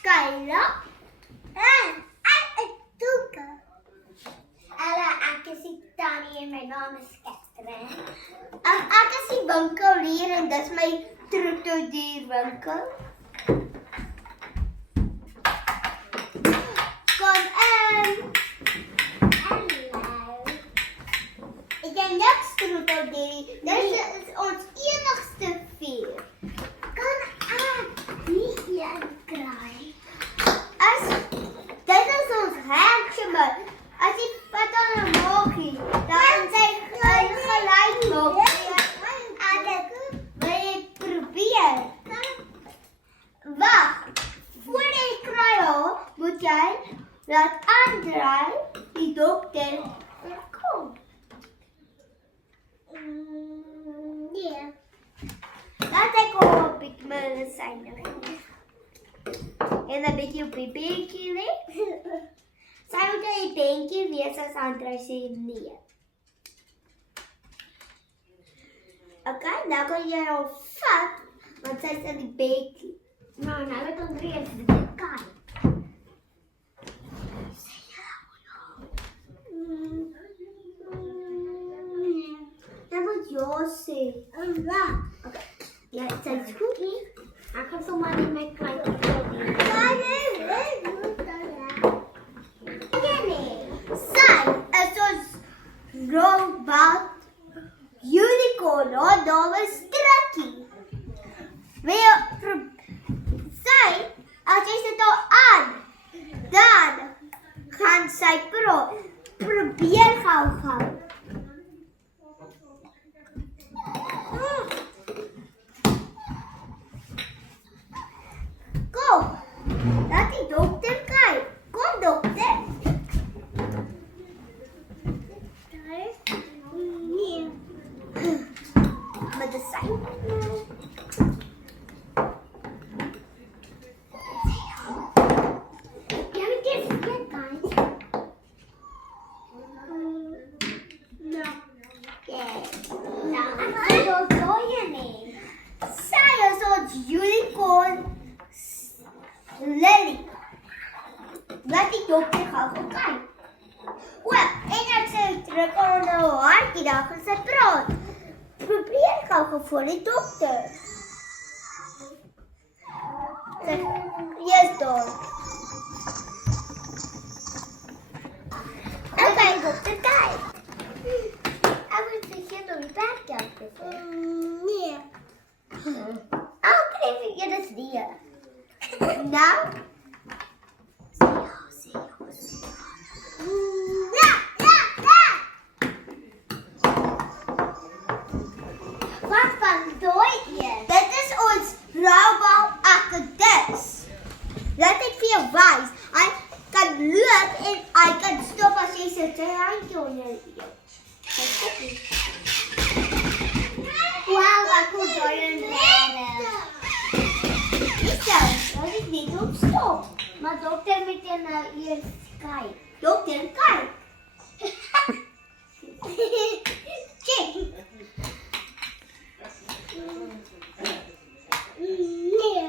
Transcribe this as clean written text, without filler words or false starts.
Skyla. Tuka. Eller ek is die Tannie en my naam is Katrin. Ek is die winkelier en dis my troeteldier-winkel. Kom in. Hallo. Ek ken niks troeteldier. Dis is ons enigste vuur. Kan ek nie een kry? Dit is ons hekje. As jy vat aan 'n maakie, dan sy gelyk maak. Wil jy probeer? Wag. Voor jy kry haar, moet jy laat aandraai die dokter kom. Nee. Laat ek op die medisyne gee. En 'n bietjie op die beentjie lê. Sy moet die beentjie wees as Andrei sê nee. Okay, nou kan jy haar vat, want sy is in die beentjie. Nou het Andrei dit kan. Sê jy nou moet jy sê. Okay. Ja, sy is goed nie. Ek gaan sommer net my kleintjie doen. Robot unicorn, daar was Trekkie. Sy, as jy sit daar aan, dan gaan sy probeer gou. Kom, laat die dokter kyk. Kom dokter. Medicine. Unicorn Lily. Laat die dokter gou kyk. En ek sê druk aan haar hartjie, dan gaan sy praat. Probeer gou voor die dokter. Yes, daar. Okay, dokter, kyk. Ek moet vergeet om die perdjak te sê. Nee. Okay, vergeet is die. Nou? Sê ja. Wat van daai een? Dit is ons Raubal Akkedis. Laat ek vir jou wys. Hy kan loop en hy kan stop as jy sy handjie onder jou. Wow, ek kon daai een leren. Dat is niet op stop. Maar dokter moet je nou eerst kijken. Dokter, kijk. Check. Nee.